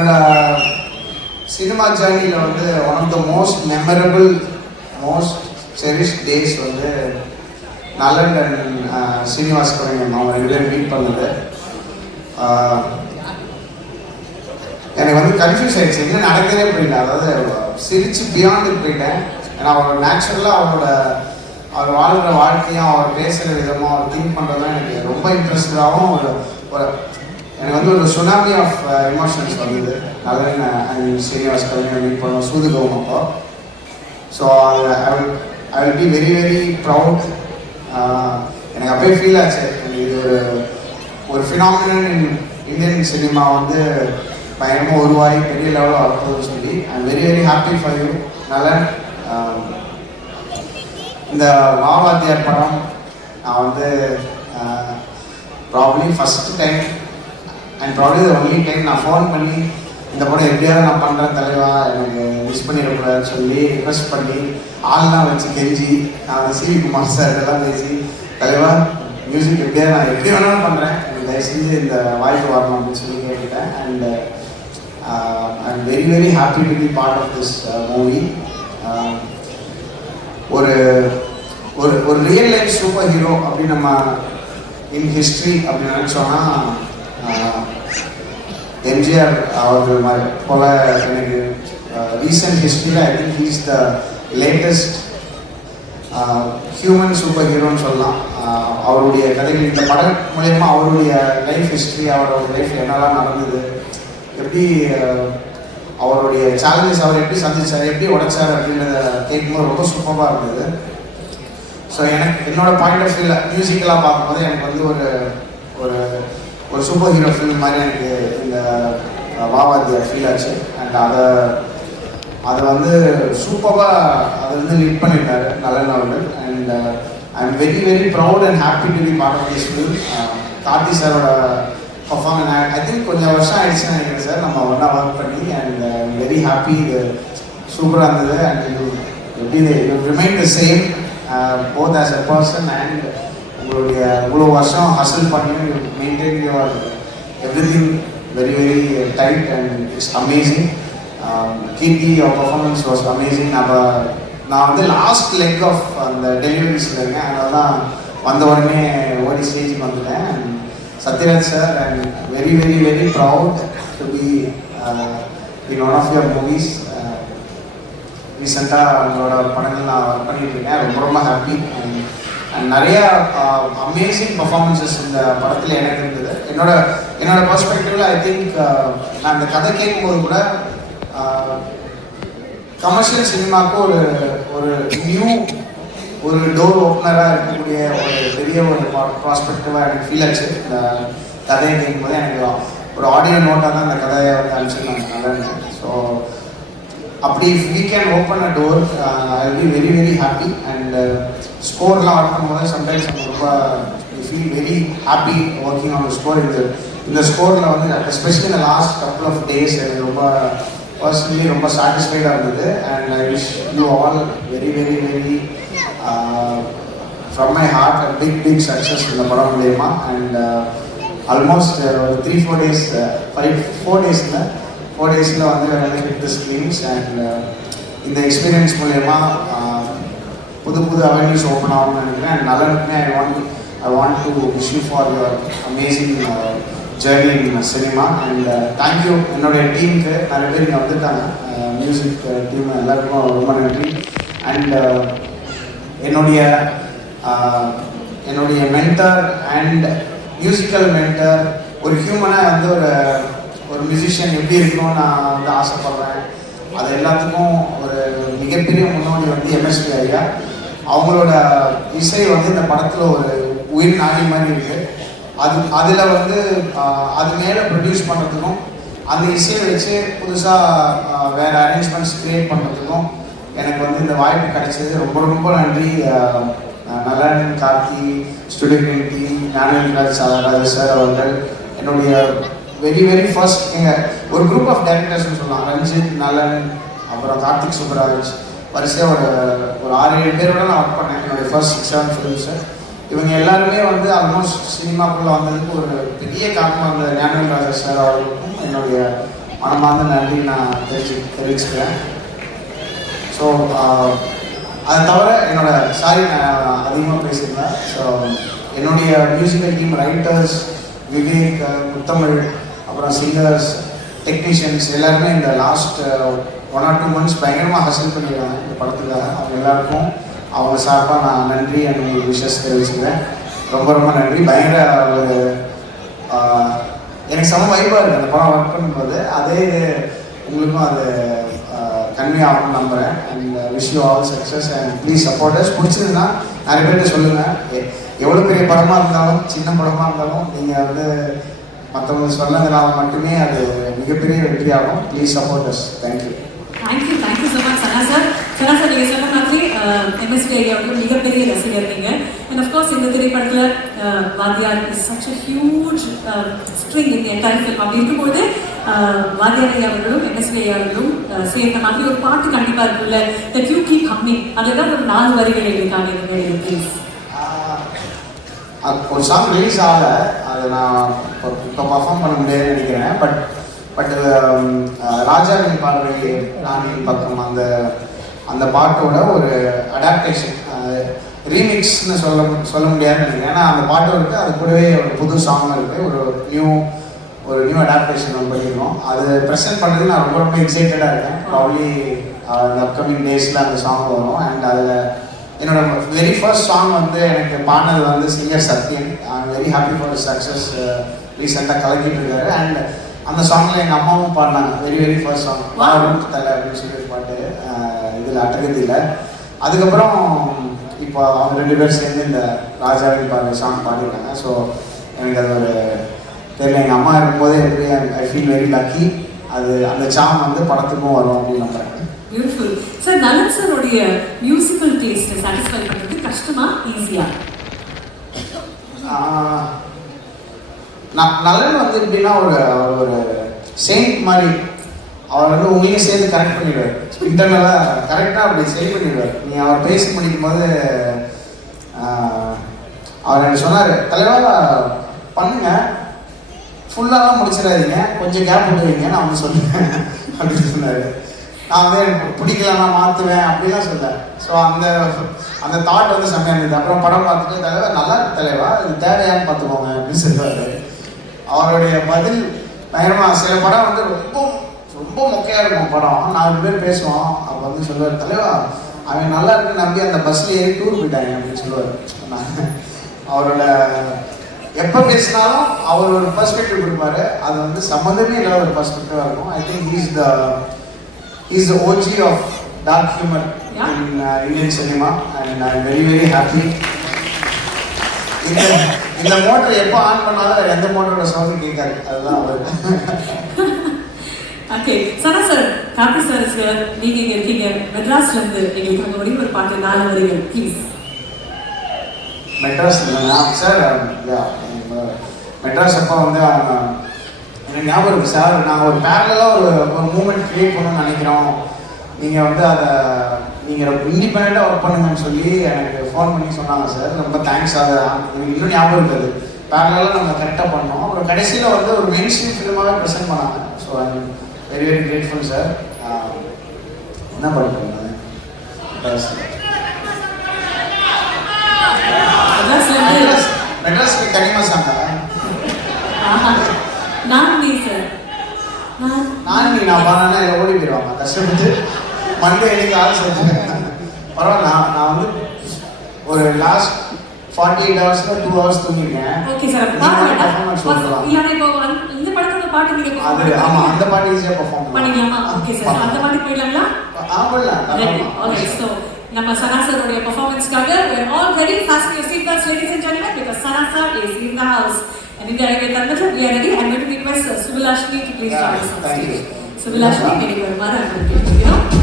என்னோட சினிமா ஜேர்னியில் வந்து one of the most memorable most cherished days வந்து நலன் அண்ட் ஸ்ரீனிவாஸ் கவிஞன் அவங்க 2 பேரும் மீட் பண்ணது. எனக்கு வந்து கன்ஃபியூஸ் ஆகிடுச்சு, என்ன நடக்கிறதே புரியல. அதாவது சிரிச்சு பியாண்டு போயிட்டேன். ஏன்னா அவர் நேச்சுரலாக அவர் வாழ்கிற வாழ்க்கையும் அவர் பேசுகிற விதமும் அவர் திங்க் பண்ணுறதும் எனக்கு ரொம்ப இன்ட்ரெஸ்டடாகவும் ஒரு எனக்கு வந்து ஒரு சுனாமி ஆஃப் எமோஷன்ஸ் வந்தது. நலன் அண்ட் ஸ்ரீனிவாஸ் கவிஞன் மீட் பண்ணோம் சூதுகவும் அப்போ. So I will be very very proud. எனக்கு அப்பயே ஃபீல் ஆச்சு, இது ஒரு ஃபினாமினன் இந்தியன் சினிமா வந்து பயங்கரமாக உருவாகி பெரிய லெவலில் வரப்போகுதுன்னு சொல்லி ஐ am very very happy for you நலன். இந்த வாவாத்தியார் படம் நான் வந்து probably first time and probably the only time நான் ஃபோன் பண்ணி இந்த படம் எப்படியாவது நான் பண்ணுறேன் தலைவா, எனக்கு மிஸ் பண்ணிடக்கூடாதுன்னு சொல்லி ரிக்வெஸ்ட் பண்ணி ஆள்லாம் வச்சு கெஞ்சி நான் சிவி குமார் சார் இதெல்லாம் பேசி தலைவா மியூசிக் எப்படியாவது நான் எப்படி வேணாலும் பண்ணுறேன், எனக்கு தயவு செஞ்சு இந்த வாய்ப்பு வரணும் அப்படின்னு சொல்லி கேட்டுட்டேன். And I am very very happy to be part of this movie. ஒரு ஒரு ஒரு ரியல் லைஃப் சூப்பர் ஹீரோ அப்படின்னு நம்ம இன் ஹிஸ்ட்ரி அப்படின்னு நினச்சோன்னா எம்ஜிஆர் அவர்கள் மாதிரி போல எனக்கு ரீசன்ட் ஹிஸ்ட்ரியில் I think he's the latest human super ஹீரோன்னு சொல்லலாம். அவருடைய கதைகள் இந்த படம் மூலயமா அவருடைய லைஃப் ஹிஸ்ட்ரி, அவரோட லைஃப்பில் என்னெல்லாம் நடந்தது, எப்படி அவருடைய சேலஞ்சஸ் அவர் எப்படி சந்திச்சார், எப்படி உடைச்சார் அப்படின்றத கேட்கும்போது ரொம்ப சூப்பராக இருந்தது. ஸோ எனக்கு என்னோட பாயிண்ட் ஆஃப் வியூவில் மியூசிக்கலாக பார்க்கும்போது எனக்கு வந்து ஒரு ஒரு சூப்பர் ஹீரோ ஃபிலிம் மாதிரி எனக்கு இந்த வாவாத்தியார் ஃபீல் ஆச்சு. அண்ட் அதை வந்து சூப்பராக அதை வந்து லீட் பண்ணிட்டாரு நலன் அவர்கள். And I am very very proud and happy to be part of this film. Karthi சாரோட பர்ஃபார்மன்ஸ் ஐ திங்க் கொஞ்சம் வருஷம் ஆயிடுச்சுன்னு நினைக்கிறேன் சார் நம்ம ஒன்றா ஒர்க் பண்ணி. அண்ட் வெரி ஹாப்பி, இது சூப்பராக இருந்தது. அண்ட் எப்படி remain the same both as a person and உங்களுடைய இவ்வளோ வருஷம் ஹசில் பண்ணி maintain your everything very very tight and it's amazing. Keerthi your performance was amazing. நான் வந்து லாஸ்ட் லெக் ஆஃப் அந்த டெலிவரிஸில் இருக்கேன், அதனால தான் வந்த உடனே ஓடி ஸ்டேஜுக்கு வந்துட்டேன். And Sathyaraj sir, and very very very proud to be in one of your movies. ரீசெண்டாக அவங்களோட படங்கள் நான் ஒர்க் பண்ணிட்டு இருக்கேன், ரொம்ப ரொம்ப ஹாப்பி. அண்ட் நிறையா அமேசிங் பர்ஃபார்மன்ஸஸ் இந்த படத்தில் எனக்கு இருந்தது. என்னோட பர்ஸ்பெக்டிவில் ஐ திங்க் நான் இந்த கதை கேட்கும்போது கூட கமர்ஷியல் சினிமாவுக்கு ஒரு நியூ ஒரு டோர் ஓப்பனராக இருக்கக்கூடிய ஒரு பெரிய ஒரு ப்ராஸ்பெக்டிவாக எனக்கு ஃபீல் ஆச்சு. இந்த கதையை கேட்கும்போது எனக்கு ஒரு ஆடியோ நோட்டாக தான் இந்த கதையை வந்து அனுப்பிச்சிருந்தாங்க நல்லா. ஸோ அப்படி we can open a door, I'll be very very happy. And ஸ்கோர்லாம் ஒர்க் பண்ணும்போது சம்டைம்ஸ் நம்ம ரொம்ப feel very happy working on the score. இந்த ஸ்கோரில் வந்து எஸ்பெஷலி இந்த லாஸ்ட் கப்புள் ஆஃப் டேஸ் எனக்கு ரொம்ப பர்சனலி ரொம்ப சாட்டிஸ்ஃபைடாக இருந்தது. And I wish you all very very very from my heart a big success இந்த படம் மூலயமா. அண்ட் ஆல்மோஸ்ட் ஒரு 3-4 days 4 days வந்து ஹிட் தி ஸ்க்ரீன்ஸ். அண்ட் இந்த எக்ஸ்பீரியன்ஸ் மூலயமா புது அவென்யூஸ் ஓப்பன் ஆகும்னு நினைக்கிறேன். அண்ட் நலனுக்குமே I want to wish you for your amazing journey in cinema. And thank you என்னுடைய டீமுக்கு, நிறைய பேர் இங்கே வந்துட்டாங்க, மியூசிக் டீம் எல்லாருக்கும் ரொம்ப நன்றி. அண்ட் என்னுடைய மென்டர் அண்ட் மியூசிக்கல் மென்டர், ஒரு ஹியூமனாக வந்து ஒரு மியூசிஷியன் எப்படி இருக்கணும்னு நான் வந்து ஆசைப்படுறேன். அது எல்லாத்துக்கும் ஒரு மிகப்பெரிய முன்னோடி வந்து எம்எஸ்வி ஐயா. அவங்களோட இசை வந்து இந்த படத்தில் ஒரு உயிர் நாடி மாதிரி இருக்குது. அதில் வந்து அது மேலே ப்ரொடியூஸ் பண்ணுறதுக்கும் அந்த இசையை வச்சு புதுசாக வேறு அரேஞ்ச்மெண்ட்ஸ் க்ரியேட் பண்ணுறதுக்கும் எனக்கு வந்து இந்த வாய்ப்பு கிடைச்சது. ரொம்ப ரொம்ப நன்றி. Nalan, Karthi, studio team, Gnanaraj sir அவர்கள், என்னுடைய வெரி வெரி ஃபர்ஸ்ட் ஒரு குரூப் ஆஃப் டைரக்டர்ஸ்னு சொல்லலாம். ரஞ்சித், நலன், அப்புறம் கார்த்திக் சுப்ராஜ், வரிசையாக ஒரு 6-7 பேரோட நான் ஒர்க் பண்ணேன் என்னுடைய ஃபர்ஸ்ட் 6-7 ஃபிலிம்ஸு. இவங்க எல்லாருமே வந்து ஆல்மோஸ்ட் சினிமாக்குள்ளே வந்ததுக்கு ஒரு பெரிய காரணமாக இருந்த ஞானராஜ் சார் அவர்களுக்கும் என்னுடைய மனமார்ந்த நன்றி நான் தெரிவிச்சுக்கிறேன். ஸோ அதை தவிர என்னோட சாரி நான் அதிகமாக பேசியிருந்தேன். ஸோ என்னுடைய மியூசிக்கல் டீம் ரைட்டர்ஸ் விவேக், முத்தமிழ், அப்புறம் சிங்கர்ஸ், டெக்னீஷியன்ஸ் எல்லாருமே இந்த லாஸ்ட் 1 or 2 months பயங்கரமாக ஹசல் பண்ணிடுறாங்க இந்த படத்துக்காக. அவங்க எல்லாருக்கும் அவங்க சார்பாக நான் நன்றி அண்ட் உங்களுக்கு விஷஸ் தெரிவிச்சுக்கிறேன். ரொம்ப ரொம்ப நன்றி. பயங்கர ஒரு எனக்கு செம வைப்பாக இருக்குது அந்த படம் ஒர்க் பண்ணும்போது. அதே உங்களுக்கும் அது கன்வே ஆகணும்னு நம்புகிறேன். And wish you all success and please supporters. பிடிச்சதுன்னா நிறைய பேர்கிட்ட சொல்லுங்கள். எவ்வளோ பெரிய படமாக இருந்தாலும் சின்ன படமாக இருந்தாலும் நீங்கள் வந்து மற்றவங்க சொன்னதுனால மட்டுமே அது மிகப்பெரிய வெற்றியாகும். Please supporters. Thank you. Thank you so much Sana sir. Sana sir நீங்கள் சொன்ன மாதிரி எம்எஸ்வி ஐயாவோட மிகப்பெரிய ரசிகர் நீங்கள். அண்ட் அஃப்கோர்ஸ் இந்த திரைப்படத்தில் வாத்தியார் is such a huge string இந்த என்டையர் ஃபில்ம். அப்படி இருக்கும்போது வாத்தியார் ஐயா அவர்களும் எம்எஸ்வி ஐயா அவர்களும் சேர்ந்த மாதிரி ஒரு பாட்டு கண்டிப்பாக இருக்குல்ல, த யூ கீப் ஹம்மிங். அதுதான் ஒரு 4 வரிகள் எங்களுக்காக இந்த ப்ளீஸ். ஒரு சாங் ரிலீஸ் ஆகலை, அதை நான் இப்போ பர்ஃபார்ம் பண்ண முடியாதுன்னு நினைக்கிறேன். பட் ராஜாவின் பார்வை நானின் பக்கம் அந்த பாட்டோட ஒரு அடாப்டேஷன் ரீமிக்ஸ்னு சொல்ல முடியாதுன்னு நினைக்கிறேன். ஏன்னா அந்த பாட்டும் இருக்குது, அது கூடவே ஒரு புது சாங் இருக்குது, ஒரு நியூ அடாப்டேஷன் நம்ம பண்ணியிருக்கோம். அது ப்ரெசென்ட் பண்ணுறது நான் ரொம்ப எக்ஸைட்டடாக இருக்கேன். ப்ராப்ளி அந்த அப்கமிங் டேஸில் அந்த சாங் வரும். அண்ட் அதில் என்னோட வெரி ஃபர்ஸ்ட் சாங் வந்து எனக்கு பாடினது வந்து singer Sathyan. I am very happy for success. ரீசெண்டாக கலக்கிட்டு இருக்காரு. அண்ட் அந்த சாங்கில் எங்கள் அம்மாவும் பாடினாங்க. வெரி ஃபர்ஸ்ட் சாங் வாரூக்கு தலை அப்படின்னு சொல்லி பாட்டு இதில் அட்டகத்தில். அதுக்கப்புறம் இப்போ அவங்க 2 பேர் சேர்ந்து இந்த ராஜாவின் பார்வை சாங் பாடிருக்காங்க. ஸோ எனக்கு அது ஒரு தெரியல, எங்கள் அம்மா இருக்கும்போதே எப்படி ஐ ஃபீல் வெரி லக்கி. அது அந்த சாங் வந்து படத்துக்கும் வரும் அப்படின்னு நம்புறேன். Beautiful sir. நலன் சாருடைய மியூசிக்கல் டேஸ்ட்டை சாட்டிஸ்ஃபை பண்ணுறது கஷ்டமா ஈஸியா? நலன் வந்து எப்படின்னா ஒரு செயின்ட் மாதிரி. அவர் வந்து உங்களையும் சேர்ந்து கரெக்ட் பண்ணிடுவார். இன்டர்னலாக கரெக்டாக அப்படி சரி பண்ணிடுவார். நீங்கள் அவர் பேசி முடிக்கும் போது அவர் எனக்கு சொன்னார், தலைவா பண்ணுங்க, ஃபுல்லாலாம் முடிச்சிடாதீங்க, கொஞ்சம் கேப் விட்டுவீங்க, நான் வந்து சொல்லுவேன் அப்படின்னு சொன்னார். நான் வந்து எனக்கு பிடிக்கல, நான் மாற்றுவேன் அப்படிலாம் சொல்லேன். ஸோ அந்த தாட் வந்து செம்மையாக இருந்தது. அப்புறம் படம் பார்த்துட்டு, தலைவா நல்லா இருக்கு தலைவா, இது தேவையான்னு பார்த்துக்கோங்க அப்படின்னு சொல்லுவார். அவருடைய பதில் பயங்கரமாக. சில படம் வந்து ரொம்ப மொக்கையாக இருக்கும் படம், 4 பேர் பேசுவோம். அப்போ வந்து சொல்லுவார், தலைவா அவன் நல்லா இருக்குன்னு நம்பி அந்த பஸ்ஸில் ஏறி டூர் போயிட்டாங்க அப்படின்னு சொல்லுவார். அவரோட எப்போ பேசினாலும் அவர் ஒரு பர்ஸ்பெக்டிவ் கொடுப்பாரு. அது வந்து சம்மந்தமே இல்லாத ஒரு பர்ஸ்பெக்டிவாக இருக்கும். I think he's the OG of dark humor in Indian cinema and I'm very happy. இந்த மோட்டர் எப்போ ஆன் பண்ணாலும் எந்த மோட்டரோட சவுண்ட் கேட்காது. அதுதான் அவர். ஓகே சனா சார், கார்த்தி சார் நீங்க இங்க இருக்கீங்க மெட்ராஸ்ல இருந்து எங்களுக்கு மறுபடியும் ஒரு பாட்டு 4 வரிகள் ப்ளீஸ். மெட்ராஸ் சார், மெட்ராஸ் அப்போ வந்து அவங்க எனக்கு ஞாபகம் இருக்குது சார். நாங்கள் ஒரு பேரலாக ஒரு மூமெண்ட் க்ரியேட் பண்ணணும்னு நினைக்கிறோம், நீங்கள் வந்து அதை நீங்கள் இண்டிபெண்ட்டாக ஒர்க் பண்ணுங்கன்னு சொல்லி எனக்கு ஃபோன் பண்ணி சொன்னாங்க சார். ரொம்ப தேங்க்ஸ். அதை எனக்கு இன்னும் ஞாபகம் இருக்குது. பேரலாக நம்ம கரெக்டாக பண்ணோம். அப்புறம் கடைசியில் வந்து ஒரு மெயின் ஸ்ட்ரீம் ஃபிலிமாகவே ப்ரெசென்ட் பண்ணாங்க. So I am very grateful sir. என்ன பண்ணுறேன் மெட்ராஸ்க்கு கனிமா சாங்க நான் பண்ணா இல்லை ஓடி போயிடுவாங்க கஷ்டப்பட்டு மண்டே எனக்கு ஆள் செஞ்சேன். பரவாயில்ல, நான் வந்து ஒரு லாஸ்ட் 48 hours 2 hours தூங்கிருக்கேன். அது ஆமா, அந்த பாட்டு ஈஸியாக பெர்ஃபார்ம் பண்ணிக்கலாமா? ஓகே சார், அந்த பாட்டு போயிடலாங்களா? நம்ம சனா சாரோட பெர்ஃபார்மன்ஸ்க்காக we are all ready. Fasten your seat belts ladies and gentlemen because Sana sir is in the house. And in the area Tanmatra we are ready. I'm going to request Subulashmi to please join us on stage. Subulashmi, very good. Mara, you know.